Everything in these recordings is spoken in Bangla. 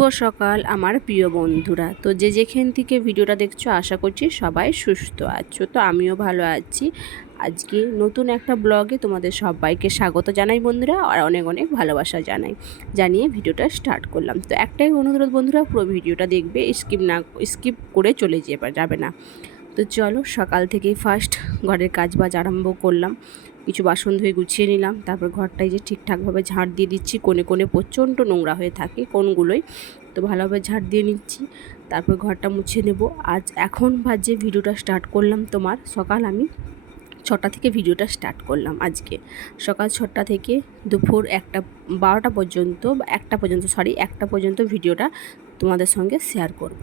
শুভ সকাল আমার প্রিয় বন্ধুরা। তো যে যেখান থেকে ভিডিওটা দেখছ, আশা করছি সবাই সুস্থ আছো। তো আমিও ভালো আছি। আজকে নতুন একটা ব্লগে তোমাদের সবাইকে স্বাগত জানাই বন্ধুরা, আর অনেক অনেক ভালোবাসা জানাই। জানিয়ে ভিডিওটা স্টার্ট করলাম। তো একটাই অনুরোধ বন্ধুরা, পুরো ভিডিওটা দেখবে, স্কিপ না, স্কিপ করে চলে যাবে না। তো চলো, সকাল থেকেই ফার্স্ট ঘরের কাজ বাজ আরম্ভ করলাম। কিছু বাসন ধুয়ে গুছিয়ে নিলাম। তারপর ঘরটাই যে ঠিকঠাকভাবে ঝাঁট দিয়ে দিচ্ছি, কোণে কোণে প্রচণ্ড নোংরা হয়ে থাকে কোনগুলোই তো ভালোভাবে ঝাঁট দিয়ে নিচ্ছি, তারপর ঘরটা মুছে নেব। আজ এখন বাজে ভিডিওটা স্টার্ট করলাম তোমার। সকাল আমি ছটা থেকে ভিডিওটা স্টার্ট করলাম আজকে। সকাল ছটা থেকে দুপুর একটা, বারোটা পর্যন্ত বা একটা পর্যন্ত সরি একটা পর্যন্ত ভিডিওটা তোমাদের সঙ্গে শেয়ার করব।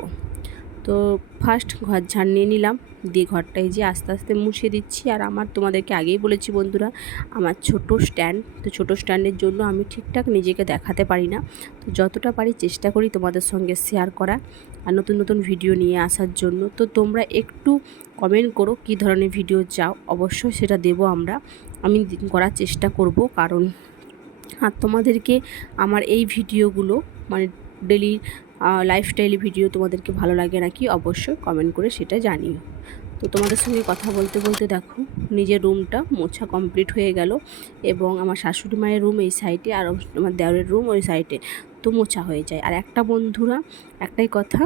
তো ফার্স্ট ঘর ঝাড় নিয়ে নিলাম। দিয়ে ঘরটাই যে আস্তে আস্তে মুছে দিচ্ছি। আর আমার তোমাদেরকে আগেই বলেছি বন্ধুরা, আমার ছোট স্ট্যান্ড তো ছোট স্ট্যান্ডের জন্য আমি ঠিকঠাক নিজেকে দেখাতে পারি না। তো যতটা পারি চেষ্টা করি তোমাদের সঙ্গে শেয়ার করা আর নতুন নতুন ভিডিও নিয়ে আসার জন্য। তো তোমরা একটু কমেন্ট করো কী ধরনের ভিডিও চাও। অবশ্যই সেটা দেবো আমরা। আমি করার চেষ্টা করব। কারণ আর তোমাদেরকে আমার এই ভিডিওগুলো মানে ডেলি লাইফস্টাইল ভিডিও তোমাদেরকে ভালো লাগে নাকি অবশ্যই কমেন্ট করে সেটা জানিও। তো তোমাদের সঙ্গে কথা বলতে বলতে দেখো, নিজের রুমটা মোছা কমপ্লিট হয়ে গেল এবং আমার শাশুড়ি মায়ের রুম এই সাইডে আর আমার দেওরের রুম ওই সাইডে তো মোছা হয়ে যায়। আর একটা বন্ধুরা, একটাই কথা,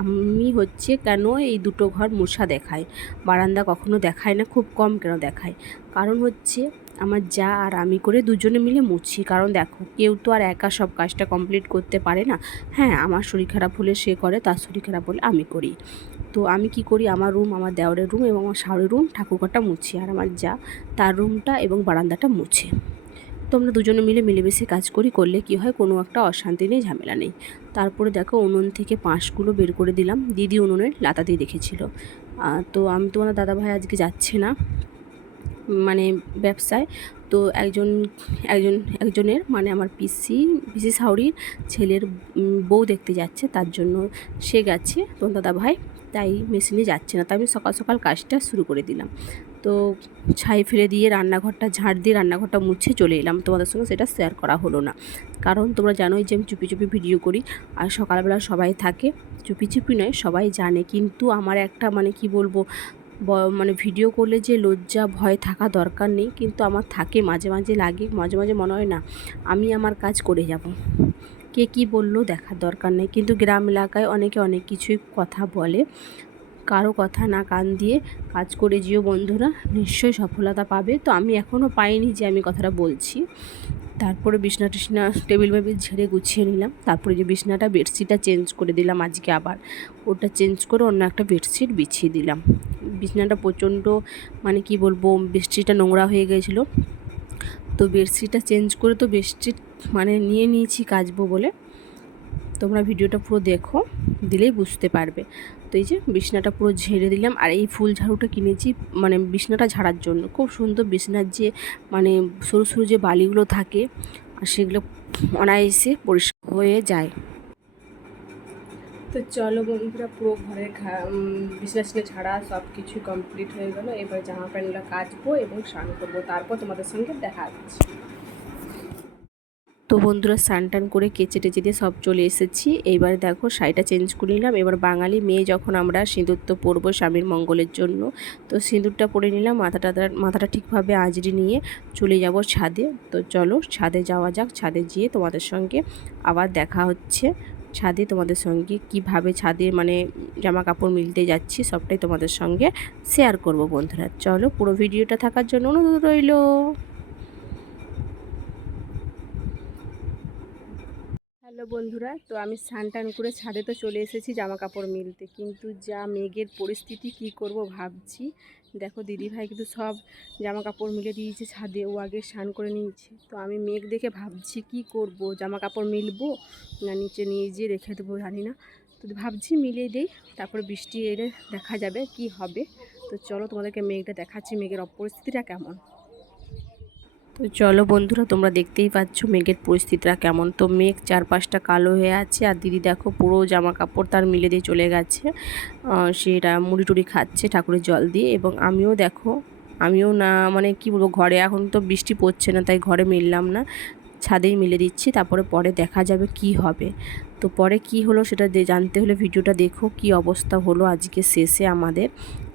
আমি হচ্ছে কেন এই দুটো ঘর মোছা দেখায়? বারান্দা কখনো দেখায় না, খুব কম কেন দেখায়? কারণ হচ্ছে আমার যা আর আমি করে দুজনে মিলে মুছি। কারণ দেখো, কেউ তো আর একা সব কাজটা কমপ্লিট করতে পারে না। হ্যাঁ আমার শরীর খারাপ হলে সে করে, তার শরীর খারাপ হলে আমি করি। তো আমি কি করি? আমার রুম আমার দেওয়ারের রুম এবং আমার শাড়ির রুম ঠাকুরঘরটা মুছি আর আমার যা, তার রুমটা এবং বারান্দাটা মুছে। তো আমরা দুজনে মিলে মিলেমিশে কাজ করি, করলে কি হয়? কোনো একটা অশান্তি নেই, ঝামেলা নেই। তারপরে দেখো, উনুন থেকে পাঁশগুলো বের করে দিলাম। দিদি উনুনের লাতা দিয়ে রেখেছিল তো আমি তোমার দাদা ভাই আজকে যাচ্ছে না। মানে ব্যবসায়। তো একজন একজন, একজনের মানে আমার পিসি পিসি সাউরির ছেলের বউ দেখতে যাচ্ছে, তার জন্য সে গেছে তো দাদা ভাই, তাই মেশিনে যাচ্ছে না। তাই আমি সকাল সকাল কাজটা শুরু করে দিলাম। তো ছাই ফেলে দিয়ে রান্নাঘরটা, ঝাড় দিয়ে রান্নাঘরটা মুছে চলে এলাম। তোমাদের সঙ্গে সেটা শেয়ার করা হলো না। কারণ তোমরা জানোই যে আমি চুপি চুপি ভিডিও করি, আর সকালবেলা সবাই থাকে। চুপি চুপি নয়, সবাই জানে। কিন্তু আমার একটা মানে কি বলব মানে ভিডিও করলে যে লজ্জা, ভয় থাকা দরকার নেই, কিন্তু আমার থাকে, মাঝে মাঝে লাগে, মাঝে মাঝে মনে হয় না, আমি আমার কাজ করে যাব। কে কি বলল দেখার দরকার নেই, কিন্তু গ্রাম এলাকায় অনেকে অনেক কিছুই কথা বলে। কারও কথা না কান দিয়ে কাজ করে যেও বন্ধুরা, নিশ্চয়ই সফলতা পাবে। তো আমি এখনও পাইনি যে আমি কথাটা বলছি। তারপরে বিছনা টিছনা টেবিল মেবিল ঝেড়ে গুছিয়ে নিলাম। তারপরে যে বিছনাটা, বেডশিটটা চেঞ্জ করে দিলাম আজকে আবার। ওটা চেঞ্জ করে অন্য একটা বেডশিট বিছিয়ে দিলাম। বিছনাটা প্রচণ্ড মানে কি বলব, বেডশিটটা নোংরা হয়ে গিয়েছিল তো বেডশিটটা চেঞ্জ করে তো বেডশিট মানে নিয়ে নিয়েছি, কাচবো বলে। তোমরা ভিডিওটা পুরো দেখো, দিলেই বুঝতে পারবে। তো এই যে বিছনাটা পুরো ঝেড়ে দিলাম, আর এই ফুল ঝাড়ুটা কিনেছি মানে বিছনাটা ঝাড়ার জন্য। খুব সুন্দর বিছনার যে মানে সরু সরু যে বালিগুলো থাকে, আর সেগুলো অনায়াসে পরিষ্কার হয়ে যায়। তো চলো বন্ধুরা, পুরো ঘরের বিছনা ছাড়া সব কিছু কমপ্লিট হয়ে গেলো। এবার জামা প্যান্টগুলো কাচবো এবং স্নান করব। তারপর তোমাদের সঙ্গে দেখা যাচ্ছে তো বন্ধুরা স্নান টান করে কেচে টেচে দিয়ে সব চলে এসেছি। এইবার দেখো শাড়িটা চেঞ্জ করে নিলাম। এবার বাঙালি মেয়ে যখন আমরা সিঁদুর তো পরবো স্বামীর মঙ্গলের জন্য। তো সিঁদুরটা পরে নিলাম, মাথাটা মাথাটা ঠিকভাবে আঁচড়ে নিয়ে চলে যাব ছাদে। তো চলো ছাদে যাওয়া যাক, ছাদে গিয়ে তোমাদের সঙ্গে আবার দেখা হচ্ছে। ছাদে তোমাদের সঙ্গে কীভাবে ছাদে মানে জামা কাপড় মিলতে যাচ্ছি সবটাই তোমাদের সঙ্গে শেয়ার করব বন্ধুরা। চলো পুরো ভিডিওটা থাকার জন্য অনুরোধ রইল। হ্যালো বন্ধুরা। তো আমি স্নান টান করে ছাদে তো চলে এসেছি জামা কাপড় মিলতে। কিন্তু যা মেঘের পরিস্থিতি, কি করব ভাবছি। দেখো দিদিভাই কিন্তু সব জামা কাপড় মিলে দিয়েছে ছাদে, ও আগে স্নান করে নিয়েছে। তো আমি মেঘ দেখে ভাবছি কি করব জামা কাপড় মিলবো না নিচে নিয়ে যেয়ে রেখে দেবো জানি না। তো ভাবছি মিলিয়ে দেই, তারপরে বৃষ্টি এলে দেখা যাবে কি হবে। তো চলো তোমাদেরকে মেঘটা দেখাচ্ছি, মেঘের অপরিস্থিতিটা কেমন। তো চলো বন্ধুরা, তোমরা দেখতেই পাচ্ছ মেঘের পরিস্থিতিটা কেমন। তো মেঘ চারপাশটা কালো হয়ে আছে আর দিদি দেখো পুরো জামা কাপড় তার মিলে দিয়ে চলে গেছে। সেটা মুড়ি টুড়ি খাচ্ছে ঠাকুরের জল দিয়ে এবং আমিও দেখো, আমিও না মানে কি বলব, ঘরে এখন তো বৃষ্টি পড়ছে না, তাই ঘরে মিললাম না। ছাদেই মিলে দিচ্ছি, তারপরে পরে দেখা যাবে কি হবে। তো পরে কি হলো সেটা জানতে হলে ভিডিওটা দেখো কি অবস্থা হলো আজকে শেষে আমাদের,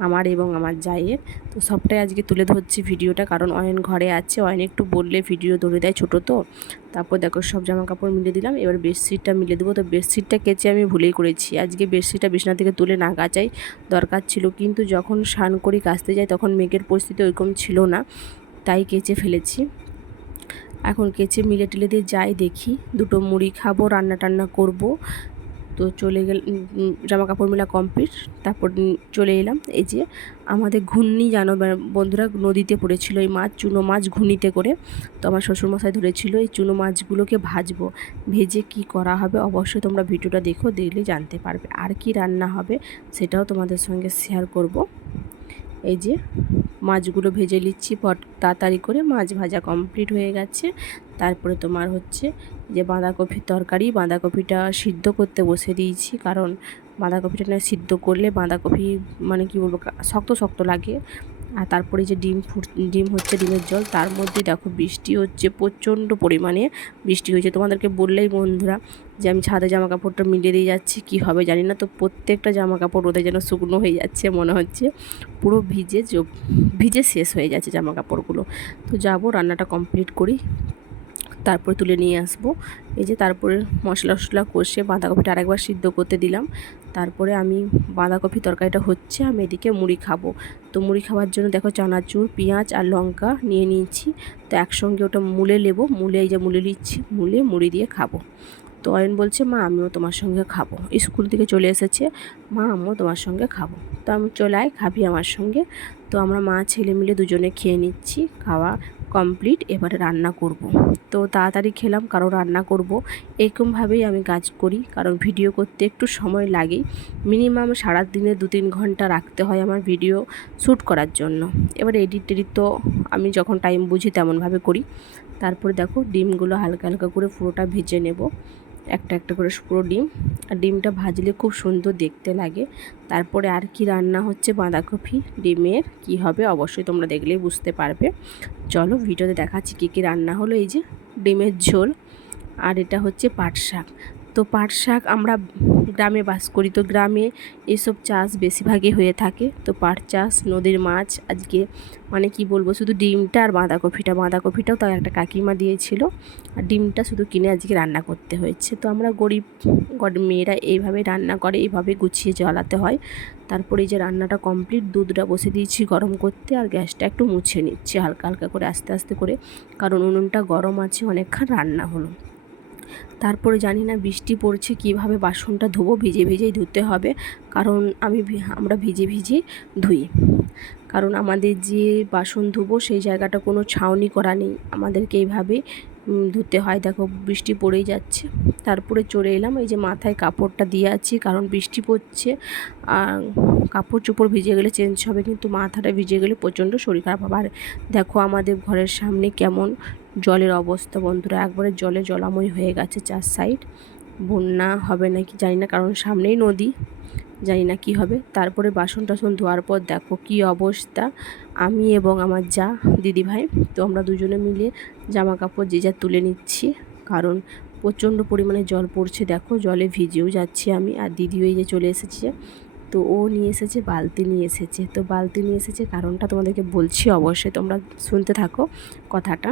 আমার এবং আমার জায়ের তো সবটাই আজকে তুলে ধরছি ভিডিওটা, কারণ অয়ন ঘরে আছে। অয়ন একটু বললে ভিডিও ধরে দেয় ছোটো তো। তারপর দেখো সব জামা কাপড় মিলে দিলাম, এবার বেডশিটটা মিলে দেবো। তো বেডশিটটা কেচে আমি ভুলেই করেছি। আজকে বেডশিটটা বিছনা থেকে তুলে না গাচাই দরকার ছিল, কিন্তু যখন স্নান করি, কাচতে যাই, তখন মেঘের পরিস্থিতি ওইরকম ছিল না, তাই কেচে ফেলেছি। এখন কেচে মিলে টিলে দিয়ে যাই দেখি। দুটো মুড়ি খাব, রান্না টান্না করব। তো চলে গেল জামা কাপড় মেলা কমপ্লিট তারপর চলে এলাম। এই যে আমাদের ঘূর্ণি, জানো বন্ধুরা নদীতে পড়েছিল এই মাছ, চুনো মাছ ঘুনিতে করে। তো আমার শ্বশুরমশাই ধরেছিল, এই চুনো মাছগুলোকে ভাজবো। ভেজে কি করা হবে? অবশ্যই তোমরা ভিডিওটা দেখো, দেখলে জানতে পারবে। আর কি রান্না হবে, সেটাও তোমাদের সঙ্গে শেয়ার করব। এই যে মাছগুলো ভেজে নিচ্ছি ফট তাড়াতাড়ি করে মাছ ভাজা কমপ্লিট হয়ে গেছে। তারপরে তোমার হচ্ছে যে বাঁধাকপির তরকারি, বাঁধাকপিটা সিদ্ধ করতে বসে দিয়েছি কারণ বাঁধাকপিটা না সিদ্ধ করলে বাঁধাকপি মানে কি বলব, শক্ত শক্ত লাগে। আর তারপরে যে ডিম ফুট, ডিম হচ্ছে ডিমের জল, তার মধ্যে দেখো বৃষ্টি হচ্ছে প্রচণ্ড পরিমাণে। বৃষ্টি হয়েছে। তোমাদেরকে বললেই বন্ধুরা যে আমি ছাদে জামা কাপড়টা মিলিয়ে দিয়ে যাচ্ছি, কি হবে জানি না। তো প্রত্যেকটা জামা কাপড় রোদে যেন শুকনো হয়ে যাচ্ছে মনে হচ্ছে। পুরো ভিজে ভিজে শেষ হয়ে যাচ্ছে জামা কাপড়গুলো তো যাব, রান্নাটা কমপ্লিট করি। তারপরে তুলে নিয়ে আসব। এই যে তারপরে মশলা টশলা কষে বাঁধাকপিটা আরেকবার সিদ্ধ করতে দিলাম। তারপরে আমি বাঁধাকপি তরকারিটা হচ্ছে, আমি এদিকে মুড়ি খাব। তো মুড়ি খাওয়ার জন্য দেখো চানাচুর, পেঁয়াজ আর লঙ্কা নিয়ে নিয়েছি। তো একসঙ্গে ওটা মুলে নেব, মুলে এই যে মুলে নিচ্ছি, মুলে মুড়ি দিয়ে খাব। তো অয়ন বলছে, মা, আমিও তোমার সঙ্গে খাব। স্কুল থেকে চলে এসেছে, মা, আমিও তোমার সঙ্গে খাব। তো আমি চলে আয়, খাবি আমার সঙ্গে। তো আমরা মা, ছেলে মিলে দুজনে খেয়ে নিচ্ছি, খাওয়া কমপ্লিট এবারে রান্না করব। তো তাড়াতাড়ি খেলাম, কারণ রান্না করব। এরকমভাবেই আমি কাজ করি, কারণ ভিডিও করতে একটু সময় লাগে। মিনিমাম সারা দিনে দু তিন ঘণ্টা রাখতে হয় আমার ভিডিও শ্যুট করার জন্য। এবার এডিট টেডিট তো আমি যখন টাইম বুঝি তেমনভাবে করি। তারপরে দেখো ডিমগুলো হালকা হালকা করে পুরোটা ভেজে নেব। একটা একটা করে পুরো ডিম। আর ডিমটা ভাজলে খুব সুন্দর দেখতে লাগে। তারপরে আর কি রান্না হচ্ছে বাঁধাকপি, ডিমের, কি হবে অবশ্যই তোমরা দেখলেই বুঝতে পারবে। চলো ভিডিওতে দেখাচ্ছি কী কী রান্না হলো। এই যে ডিমের ঝোল, আর এটা হচ্ছে পাট শাক। তো পাট শাক আমরা গ্রামে বাস করি। তো গ্রামে এসব চাষ বেশিরভাগই হয়ে থাকে। তো পাট চাষ, নদীর মাছ, আজকে মানে কি বলব, শুধু ডিমটা আর বাঁধাকপিটা। বাঁধাকপিটাও তার একটা কাকিমা দিয়েছিল। আর ডিমটা শুধু কিনে আজকে রান্না করতে হয়েছে। তো আমরা গরিব গরিব মেয়েরা এইভাবে রান্না করে, এইভাবে গুছিয়ে জ্বালাতে হয়। তারপরে যে রান্নাটা কমপ্লিট, দুধটা বসে দিয়েছি গরম করতে আর গ্যাসটা একটু মুছে নিচ্ছি হালকা হালকা করে, আস্তে আস্তে করে। কারণ উনুনটা গরম আছে, অনেকক্ষণ রান্না হলো। তারপরে জানি না বৃষ্টি পড়ছে কীভাবে বাসনটা ধোবো, ভিজে ভিজেই ধুতে হবে। কারণ আমি আমরা ভিজে ভিজে ধুই। কারণ আমাদের যে বাসন ধুবো, সেই জায়গাটা কোনো ছাউনি করা নেই। আমাদেরকে এইভাবে ধুতে হয়। দেখো, বৃষ্টি পড়েই যাচ্ছে। তারপরে চলে এলাম। এই যে মাথায় কাপড়টা দিয়ে আছি, কারণ বৃষ্টি পড়ছে। আর কাপড় চোপড় ভিজে গেলে চেঞ্জ হবে, কিন্তু মাথাটা ভিজে গেলে প্রচণ্ড শরীর খারাপ হবে। আর দেখো, আমাদের ঘরের সামনে কেমন জলের অবস্থা বন্ধুরা, একবারে জলে জলাময় হয়ে গেছে চার সাইড বন্যা হবে নাকি জানি না, কারণ সামনেই নদী, জানি না কি হবে। তারপরে বাসন টাসন ধোয়ার পর দেখো কি অবস্থা। আমি এবং আমার যা দিদি ভাই তো আমরা দুজনে মিলে জামা কাপড় যে যা তুলে নিচ্ছি, কারণ প্রচণ্ড পরিমাণে জল পড়ছে। দেখো জলে ভিজেও যাচ্ছি আমি, আর দিদিও এই যে চলে এসেছে। তো ও নিয়ে এসেছে, বালতি নিয়ে এসেছে। তো বালতি নিয়ে এসেছে, কারণটা তোমাদেরকে বলছি অবশ্যই, তোমরা শুনতে থাকো কথাটা।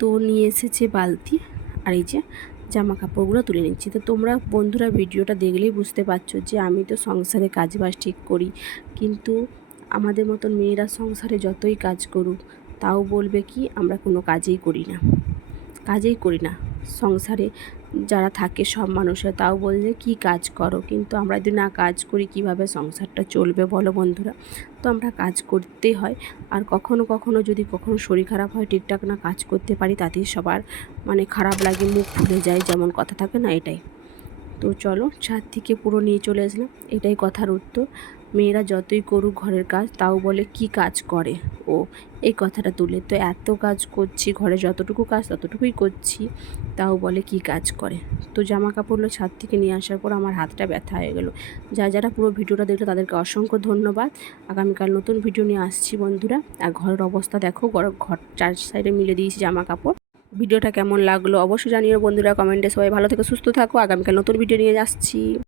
তো নিয়ে এসেছে বালতি আর এই যে জামা কাপড়গুলো তুলে নিচ্ছি। তো তোমরা বন্ধুরা ভিডিওটা দেখলেই বুঝতে পারছ যে আমি তো সংসারে কাজ বাজ ঠিক করি, কিন্তু আমাদের মতন মেয়েরা সংসারে যতই কাজ করুক, তাও বলবে কি, আমরা কোনো কাজেই করি না। কাজেই করি না। সংসারে যারা থাকে সব মানুষের তাও বলবে কি কাজ করো? কিন্তু আমরা যদি না কাজ করি, কীভাবে সংসারটা চলবে বলো বন্ধুরা? তো আমরা কাজ করতেই হয়। আর কখনো কখনো যদি কখনো শরীর খারাপ হয়, ঠিকঠাক না কাজ করতে পারি, তাতেই সবার মানে খারাপ লাগে, মুখ ফুলে যায়, যেমন কথা থাকে না এটাই। তো চলো ছাদ থেকে পুরো নিয়ে চলে আসলাম। এটাই কথার উত্তর। মেয়েরা যতই করুক ঘরের কাজ, তাও বলে, কি কাজ করে? ও, এই কথাটা তুলে। তো এত কাজ করছি, ঘরে যতটুকু কাজ, ততটুকুই করছি, তাও বলে, কি কাজ করে? তো জামা কাপড়গুলো ছাদ থেকে নিয়ে আসার পর আমার হাতটা ব্যথা হয়ে গেলো। যা যারা পুরো ভিডিওটা দেখল, তাদেরকে অসংখ্য ধন্যবাদ। আগামীকাল নতুন ভিডিও নিয়ে আসছি, বন্ধুরা। আর ঘরের অবস্থা দেখো, ঘর চার সাইডে মিলে দিয়েছি জামা কাপড় ভিডিওটা কেমন লাগল, অবশ্যই জানিও, বন্ধুরা। কমেন্টে সবাই ভালো থেকে, সুস্থ থাকো। আগামীকাল নতুন ভিডিও নিয়ে আসছি।